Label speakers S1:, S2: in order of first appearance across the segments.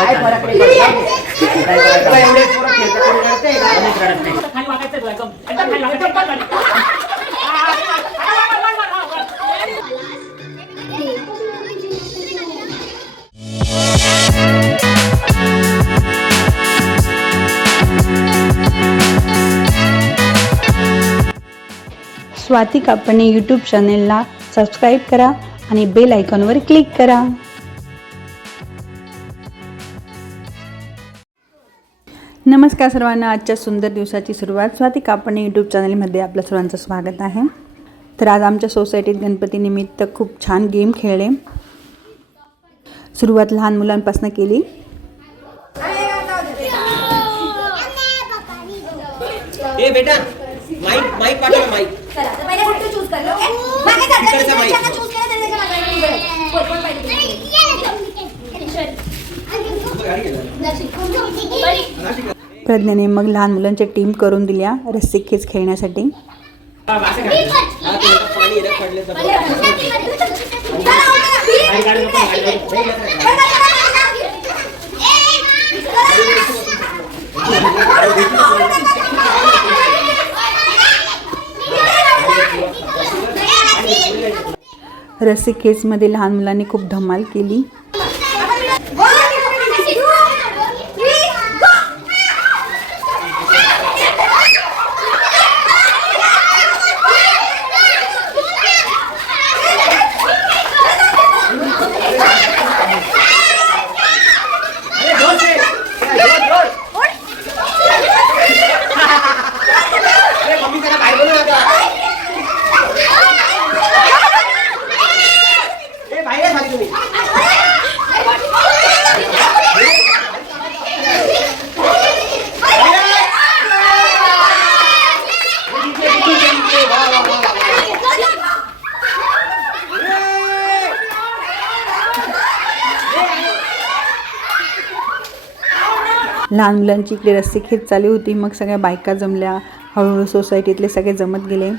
S1: काय फरक नाही? एवढे पोरं खेळतात, कोणी रडतंय का?
S2: कोणीच रडत नाही. खाली वाकायचं तुला एकदम. एकदम खाली वाकायचं, एकदम खाली.
S3: स्वाती कापणे यूट्यूब चॅनेलला सबस्क्राईब करा आणि बेल आयकॉनवर क्लिक करा नमस्कार सर्वांना आजच्या सुंदर दिवसाची सुरुवात. स्वाती कापणे यूट्यूब चॅनलमध्ये आपल्या सर्वांचं स्वागत आहे. तर आज आमच्या सोसायटीत गणपतीनिमित्त खूप छान गेम खेळले. सुरुवात लहान मुलांपासून केली.
S1: ए बेटा
S3: प्रज्ञाने मग लहान मुलांच्या टीम करून दिल्या रस्सी खेच खेळण्यासाठी. रस्सी खेचमध्ये लहान मुलांनी खूप धमाल केली
S1: अरे, जोर से. जोर, जोर. अरे, मम्मी जरा बाहेर बोलू नका. ए, बाहेर या खाली तुम्ही.
S3: लहान मुलांची इकडे रस्सी खेच चालू होती. मग सगळ्या बायका जमल्या. हळूहळू सोसायटीतले सगळे जमत गेले.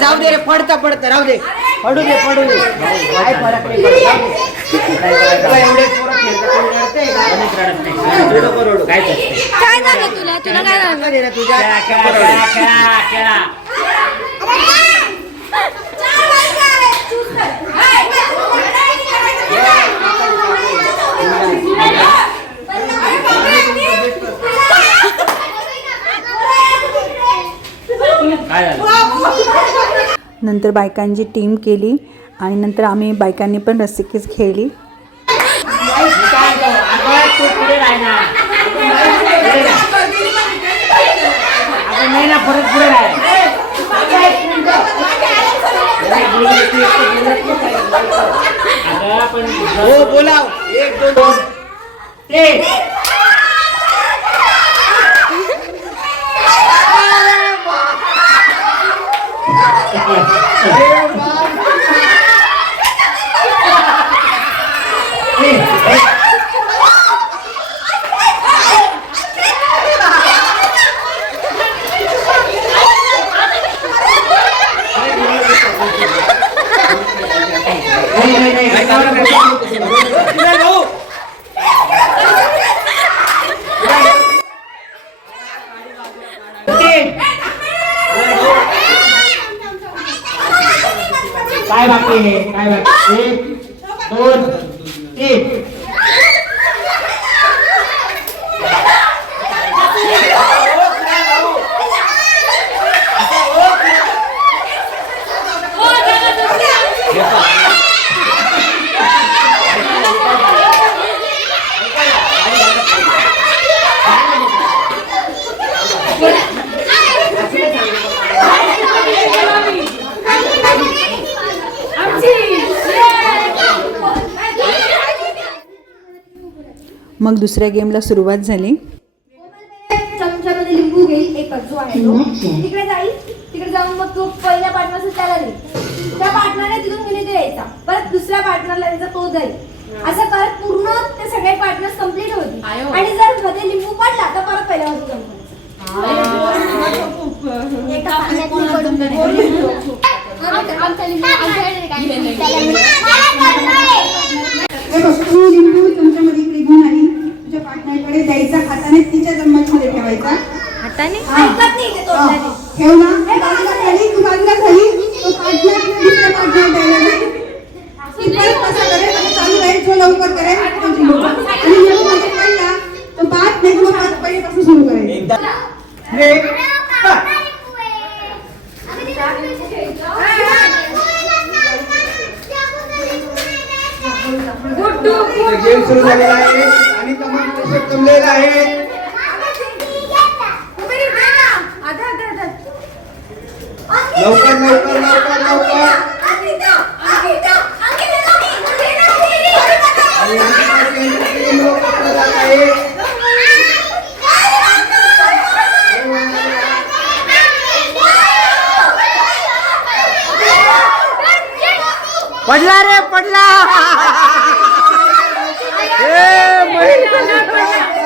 S1: जाऊ दे रे पडता पडता राहू दे पडू दे पडू दे काय फरक नाही पडत, जाऊ दे. काय करायचं? एवढे पोरं खेळतात, कोणी रडतंय का?
S2: कोणीच रडत नाही.
S1: रडू नको रडू.
S2: काहीच असते.
S4: काय झालं तुला तुला काय झालं
S1: नका दे रे तुझ्या
S2: खेळा, खेळा,
S1: नको
S2: खेळा,
S1: रडू.
S2: खेळा, खेळा. काय झालं
S3: नंतर बायकांची टीम केली आणि नंतर आम्ही बायकांनी पण रस्सी खेच खेळली
S2: मी काय म्हणतो, अगं तू पुढे राह ना. पुढे राह. अगं नाही ना परत पुढे राह. नाही, बोलू दे, तू एकटं बोलत नाही काय. अगं, पण
S1: हो बोलाव एक दोन दोन
S2: ते. नाही, नाही, नाही.
S1: काय चालू आहे? विराट भाऊ
S2: ते. काय बाकी आहे काय बाकी एक दोन तीन
S3: मग दुसऱ्या गेमला सुरुवात झाली
S4: चमच्यामध्ये लिंबू घेईल एकच जो आहे तो तिकडे जाईल तिकडे जाऊन मग तू पहिल्या पार्टनर त्याला त्या पार्टनरने तिथून घेऊन इथे यायचा परत दुसऱ्या पार्टनरला द्यायचा तो जाईल असं करत पूर्ण ते सगळे पार्टनर्स कंप्लीट होती आणि जर मध्ये लिंबू पडला तर परत जाईल. आमच्या- आमच्याकडे काय.
S5: हे लिंबू तुमच्यामध्ये इकडे घेऊन आली तुझ्या पार्टनरकडे द्यायचा खाताने तिच्या चम्मचमध्ये ठेवायचा हा.
S4: ऐकत नाही ते
S5: हा.
S4: तोंडाने.
S5: ठेवला बाजूला झाली तू बाजूला झाली तो पार्टनर दुसऱ्या पार्टनर द्यायला दे ती परत तसं करेल आणि चालू राहील जो लवकर करेल तो जिंकतो. आणि लिंबू मध्ये पडला तो पाच नाही मग पाच पहिल्यापासून सुरू करेल
S1: एकदा ब्रेक स्टार्ट. गेम सुरू झालेला आहे आणि जमलेला आहे लवकर लवकर लवकर लवकर. पडला रे पडला.
S6: Beli di.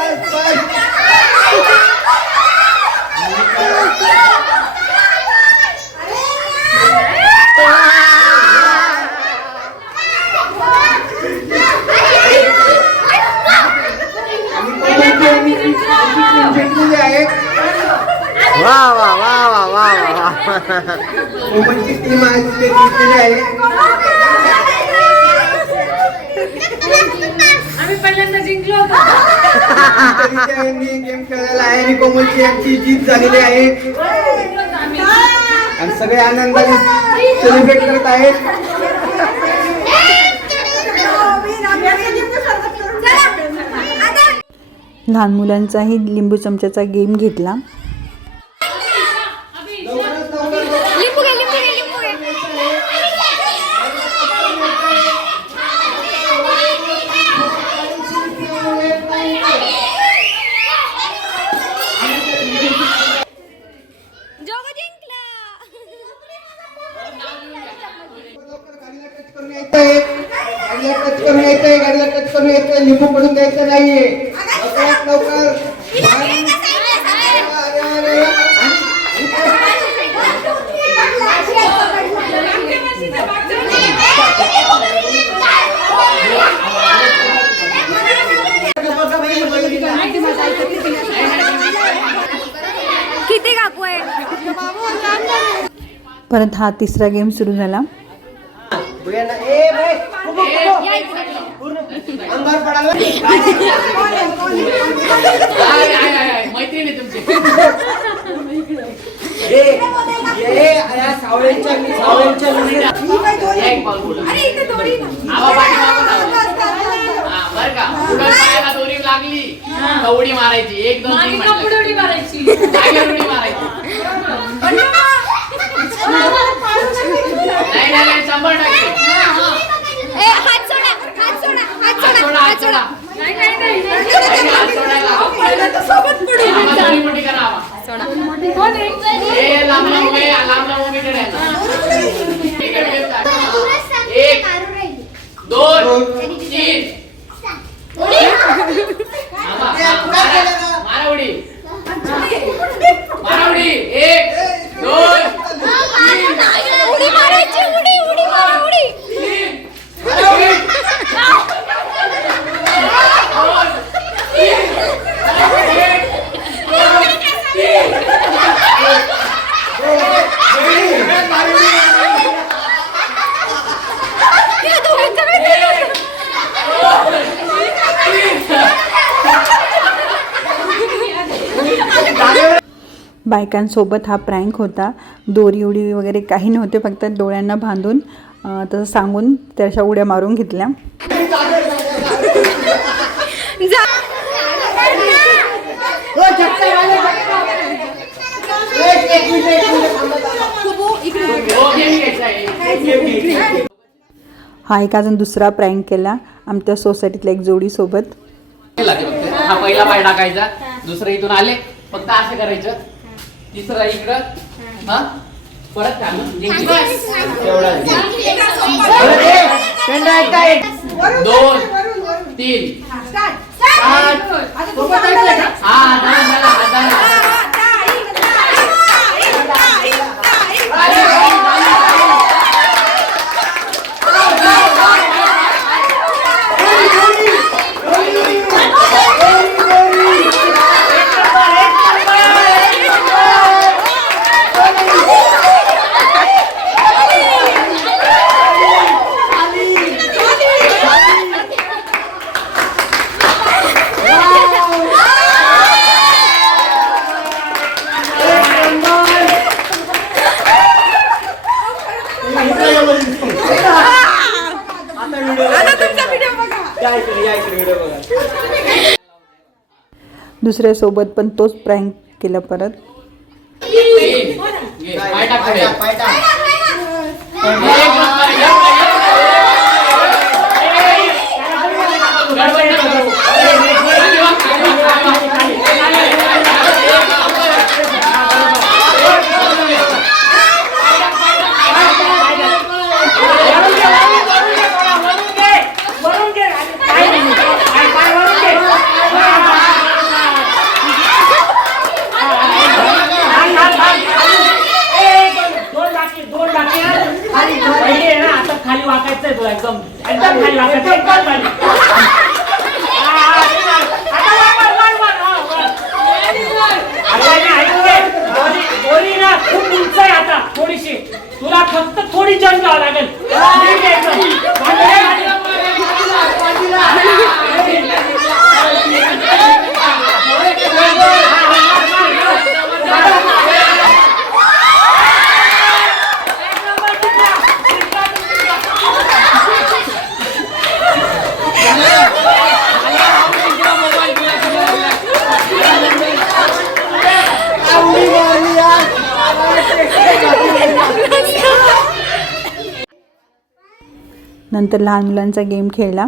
S1: अंकिता यांनी गेम खेळलेला आहे. आणि कोमलची यांची जीत झालेली आहे. आणि सगळे आनंदाने सेलिब्रेट करत आहेत.
S3: लहान मुलांचाही लिंबू चमच्याचा गेम घेतला
S1: लवकरात लवकर
S4: लिंबू घे लिंबू घे लिंबू घे जोग जिंकला
S1: गाडीला टच करून यायचंय गाडीला टच करून यायचंय गाडीला टच करून यायचंय लिंबू पडून द्यायचं नाहीये लवकरात लवकर.
S4: किती काकू आहे
S3: परत हा तिसरा गेम सुरू झाला
S1: अंगावर पडाला
S7: आहे. मैत्रीण तुमची
S1: ए, ए, या सावळ्यांच्या सावळ्यांच्या
S7: एक पाऊल पुढं. आवा पाठीमागून धावा. हा, बरं का. पुढं पायाला दोरी लागली. तर उडी मारायची एक दोन तीन
S6: मारायची.
S7: जागेवर उडी मारायची. नाही नाही नाही, शंभर टक्के. एक दोन तीन थांबा, मारा मारा उडी मारा उडी एक दोन तीन
S4: उडी मारायची उडी उडी मारा उडी
S7: तीन तीन दोन तीन एक दोन तीन
S4: या दोघांचं काय
S3: बायकांसोबत हा प्रँक होता. दोरी उडी वगैरे काही नव्हते फक्त डोळ्यांना बांधून तसं सांगून त्याच्या उड्या मारून घेतल्या.
S1: हो. एक
S3: अजून दुसरा प्रँक केला आमच्या सोसायटीतल्या एक जोडीसोबत.
S7: हा पहिला पाय टाकायचा. दुसरं इथून आले. फक्त असं करायचं. तिसरं इकडं. हा? परत
S5: वरून
S7: दोन. तीन.
S5: स्टार्ट
S1: आठ
S5: आता सोबत ऐकलं का
S7: हा झाला झाला हात झाला
S1: या इकडे या इकडे व्हिडिओ बघा
S3: दुसऱ्यासोबत पण तोच प्रँक केला परत
S7: टाक.
S1: पाय टाक.
S7: एक नंबर, एक नंबर. गडबड नको करू. खाली वा, खाली वा, खाली वा.
S8: खाली वाकायचंय तुला एकदम एकदम खाली वाकायचं एकदम खाली हा, हा, ठीक आहे. आता वर, वर, वर, वर, हा, वर. आता ना, ऐकू दे. गोरी- गोरी ना खूप उंच आहे आता थोडीशी तुला फक्त थोडी जंग घ्यावं लागेल ठीक आहे, एकदम. खाली, खाली.
S3: नंतर लहान मुलांचा गेम खेळला.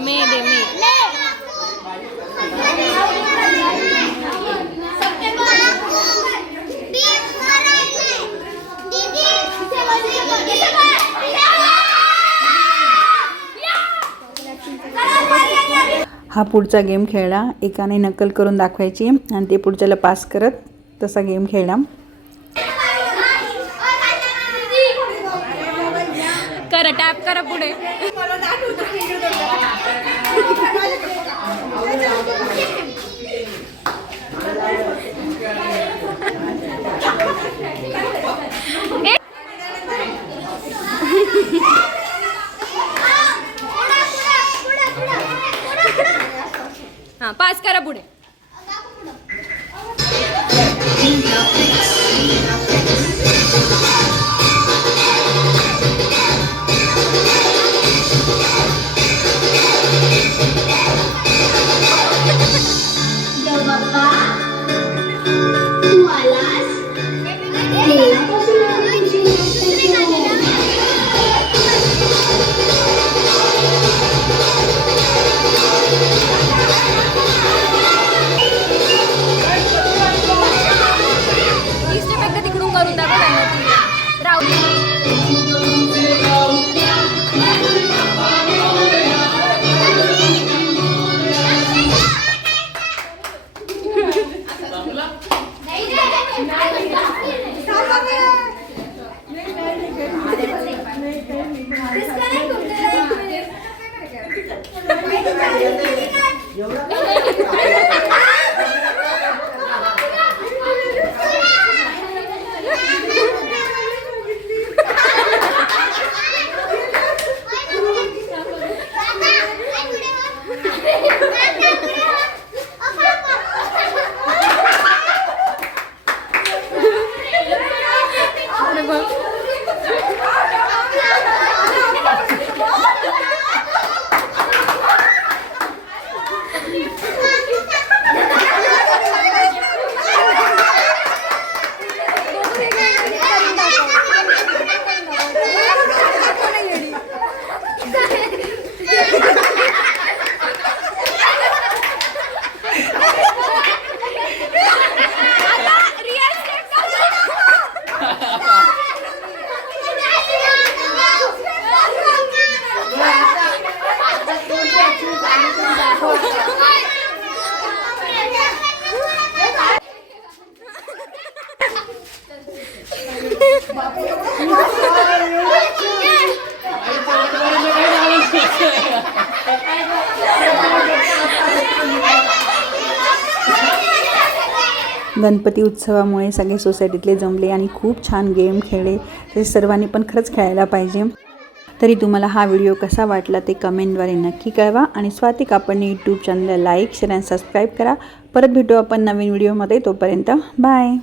S3: हा पुढचा गेम खेळला. एकाने नकल करून दाखवायची आणि ते पुढच्याला पास करत तसा गेम खेळला.
S9: करा टॅप करा पुढे.
S5: मला नाही आठवत व्हिडिओ
S9: करून दाखव
S4: राहुल.
S3: गणपती उत्सवामुळे सगळे सोसायटीतले जमले आणि खूप छान गेम खेळले. तसे सर्वांनी पण खरंच खेळायला पाहिजे. तरी तुम्हाला हा व्हिडिओ कसा वाटला ते कमेंटद्वारे नक्की कळवा आणि स्वाती कापडने यूट्यूब चॅनलला लाईक शेअर आणि सबस्क्राईब करा. परत भेटू आपण नवीन व्हिडिओमध्ये तोपर्यंत बाय